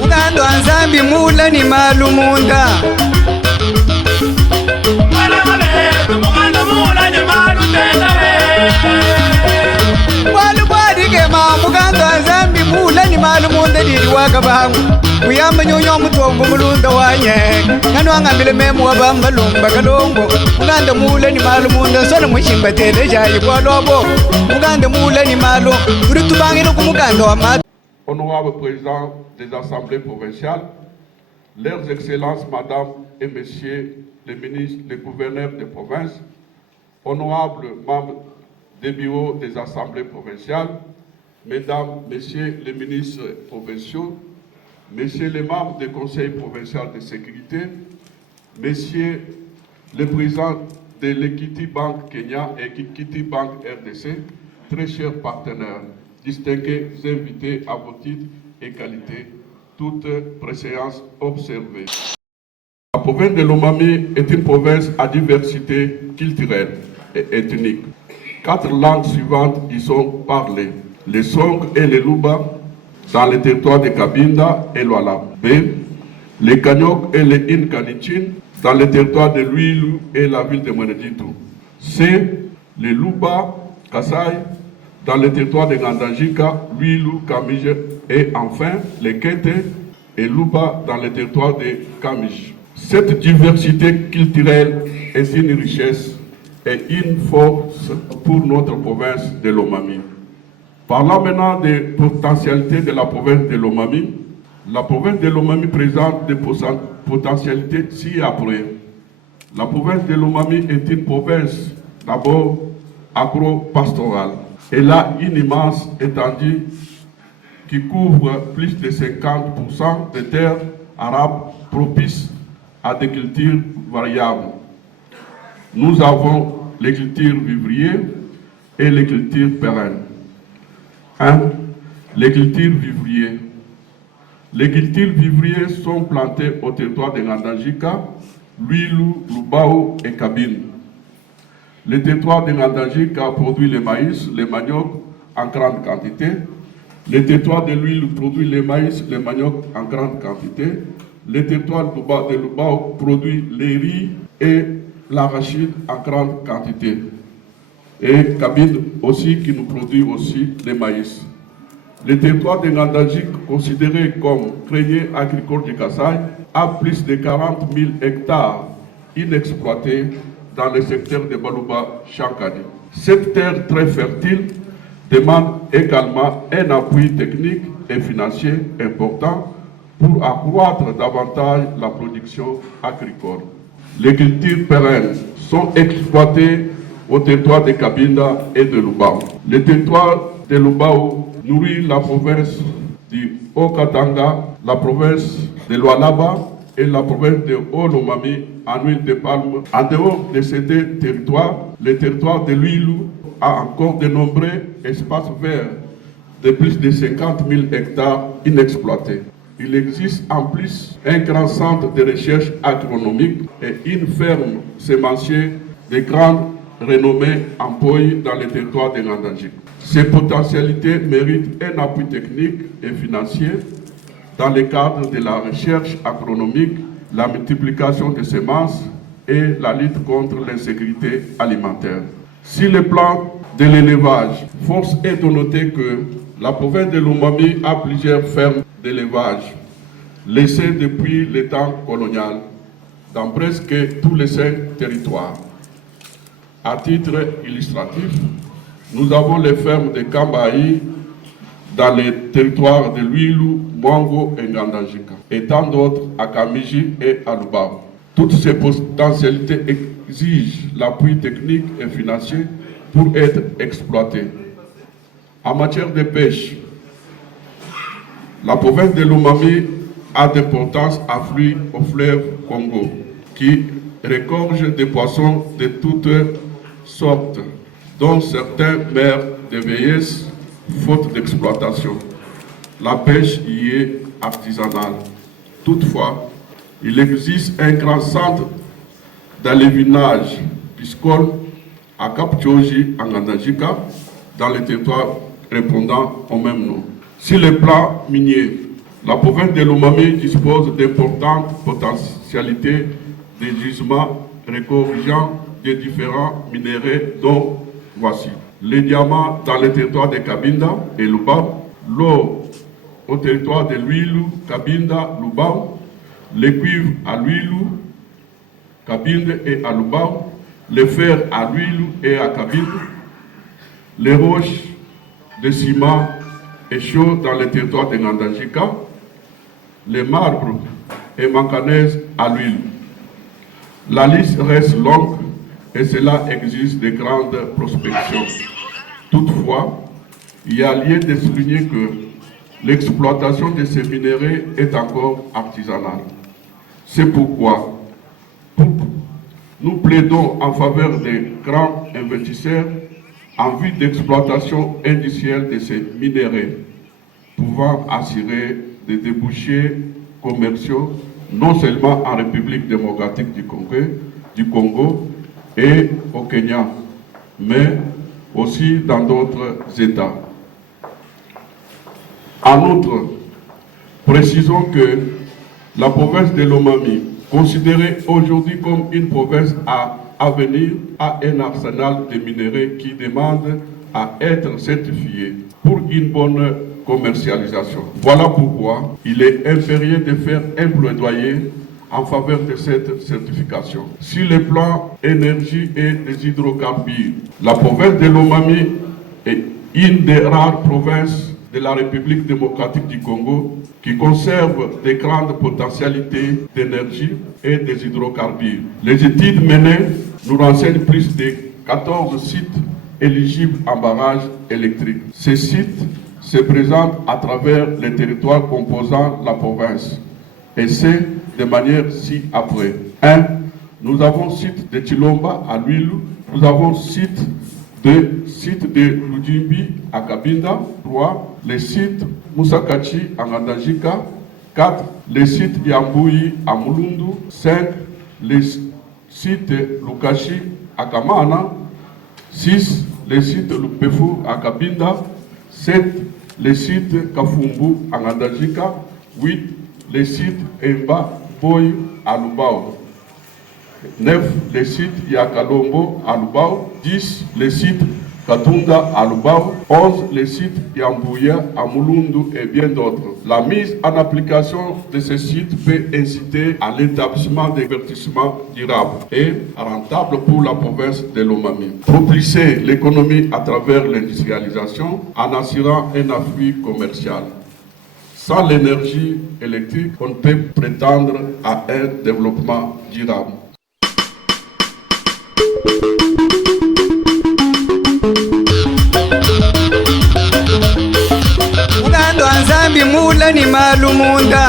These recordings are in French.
Mugando anzambi mula ni malumunda. Mugando anzambi mula ni malumunda diri wakabangu. Kuyamba nyonyo mutombo mulunda wanye. Ngano angambile memu wabamba lumba kalongo. Mugando mula ni malumunda sona mushimba tele jayi kwa lobo. Mugando mula ni malu. Uritubangiru kumugando wa madu. Honorable Président des Assemblées provinciales, leurs Excellences, Madame et Messieurs les ministres, les gouverneurs des provinces, honorables membres des bureaux des Assemblées provinciales, Mesdames, Messieurs les ministres provinciaux, Messieurs les membres du Conseil provincial de sécurité, Messieurs les présidents de l'Equity Bank Kenya et Equity Bank RDC, très chers partenaires, distingués invités à vos titres et qualités, toutes préséances observées. La province de Lomami est une province à diversité culturelle et ethnique. 4 langues suivantes y sont parlées: les Song et les Luba dans le territoire de Cabinda et Lualaba. B. Les Kanyok et les Inkanichin dans le territoire de Luilu et la ville de Mweneditu. C. Les Luba, Kasai dans le territoire de Ngandajika, Luilu, Kamije, et enfin les Kete et Luba dans le territoire de Kamije. Cette diversité culturelle est une richesse et une force pour notre province de Lomami. Parlant maintenant des potentialités de la province de Lomami, la province de Lomami présente des potentialités ci-après. La province de Lomami est une province d'abord agro-pastorale. Elle a une immense étendue qui couvre plus de 50% des terres arabes propices à des cultures variables. Nous avons les cultures vivrières et les cultures pérennes. 1. Les cultures vivrières. Les cultures vivrières sont plantées au territoire de Ngandajika, Luilu, Lubao et Kabine. Le territoire de Ngandajika produit le maïs, le manioc en grande quantité. Le territoire de Luilu produit le maïs, le manioc en grande quantité. Le territoire de Lubao produit les riz et l'arachide en grande quantité. Et Kabine aussi qui nous produit aussi le maïs. Le territoire de Ngandajik, considéré comme grenier agricole du Kasaï, a plus de 40 000 hectares inexploités dans le secteur de Balouba Chankadi. Cette terre très fertile demande également un appui technique et financier important pour accroître davantage la production agricole. Les cultures pérennes sont exploitées au territoire de Cabinda et de Lubao. Le territoire de Lubao nourrit la province du Haut-Katanga, la province de Lualaba et la province de Haut-Lomami en huile de palme. En dehors de ces deux territoires, le territoire de Luilu a encore de nombreux espaces verts de plus de 50 000 hectares inexploités. Il existe en plus un grand centre de recherche agronomique et une ferme sémencière de grande renommée en Poy dans le territoire de Ngandajik. Ces potentialités méritent un appui technique et financier dans le cadre de la recherche agronomique, la multiplication des semences et la lutte contre l'insécurité alimentaire. Sur le plan de l'élevage, force est de noter que la province de Lomami a plusieurs fermes d'élevage laissées depuis le temps colonial dans presque tous les 5 territoires. À titre illustratif, nous avons les fermes de Kambaï dans les territoires de Luilu, Mwango et Ngandajika, et tant d'autres à Kamiji et à Lubao. Toutes ces potentialités exigent l'appui technique et financier pour être exploitées. En matière de pêche, la province de Lomami a d'importants affluents au fleuve Congo, qui regorge des poissons de toutes sortes, dont certains meurent de vieillesse faute d'exploitation. La pêche y est artisanale. Toutefois, il existe un grand centre d'alevinage piscicole à Cap-Tchoji, en Ngandajika, dans les territoires répondant au même nom. Sur le plan minier, la province de Lomami dispose d'importantes potentialités de gisements recouvrant des différents minéraux dont voici les diamants dans le territoire de Cabinda et Lubao, l'or au territoire de Luilu, Cabinda, Lubao, les cuivres à Luilu, Cabinda et à Lubao, le fer à Luilu et à Cabinda, les roches de ciment et chaud dans le territoire de Ngandajika, les marbres et manganèse à l'huile. La liste reste longue et cela exige de grandes prospections. Toutefois, il y a lieu de souligner que l'exploitation de ces minéraux est encore artisanale. C'est pourquoi nous plaidons en faveur des grands investisseurs en vue d'exploitation industrielle de ces minéraux, pouvant assurer des débouchés commerciaux non seulement en République démocratique du Congo et au Kenya, mais aussi dans d'autres États. En outre, précisons que la province de Lomami, considérée aujourd'hui comme une province à venir, a un arsenal de minéraux qui demande à être certifié pour une bonne commercialisation. Voilà pourquoi il est impérieux de faire un plaidoyer en faveur de cette certification. Sur le plan énergie et des hydrocarbures, la province de Lomami est une des rares provinces de la République démocratique du Congo qui conserve des grandes potentialités d'énergie et des hydrocarbures. Les études menées nous renseignent plus de 14 sites éligibles en barrage électrique. Ces sites se présentent à travers les territoires composant la province, et c'est de manière ci-après. 1. Nous avons site de Chilomba à Luilu, nous avons site de Lujimbi à Cabinda. 3. Les sites Musakachi à Ngandajika. 4. Les sites Yambui à Mulundu. 5. Les sites Lukashi à Kamana. 6. Les sites Lupefu à Cabinda. 7. Les sites Kafumbu à Ngandajika. 8. Les sites Emba Boy à Lubao. 9. Les sites Yakalombo à Lubao. 10. Les sites Katunda à Lubao. 11. Les sites Yambouya à Mulundu et bien d'autres. La mise en application de ces sites peut inciter à l'établissement d'investissements durables et rentables pour la province de Lomami. Propulser l'économie à travers l'industrialisation en assurant un afflux commercial. Sans l'énergie électrique, on ne peut prétendre à un développement durable. Mugando anzambi mula ni malumunda.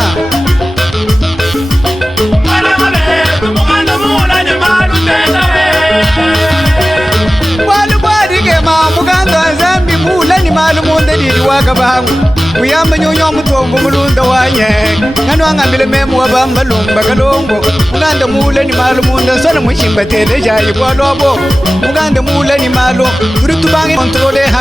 Mugando anzambi mula ni malumunda diri wakabangu. Kuyamba nyonyo mutombo mulunda wanye. Ngano angambile memu wabamba lumba kalongo. Muganda mula ni malumunda sona mushimba tele jayi kwa lobo. Muganda mula ni malo. Turi tubangi kontrole hayi.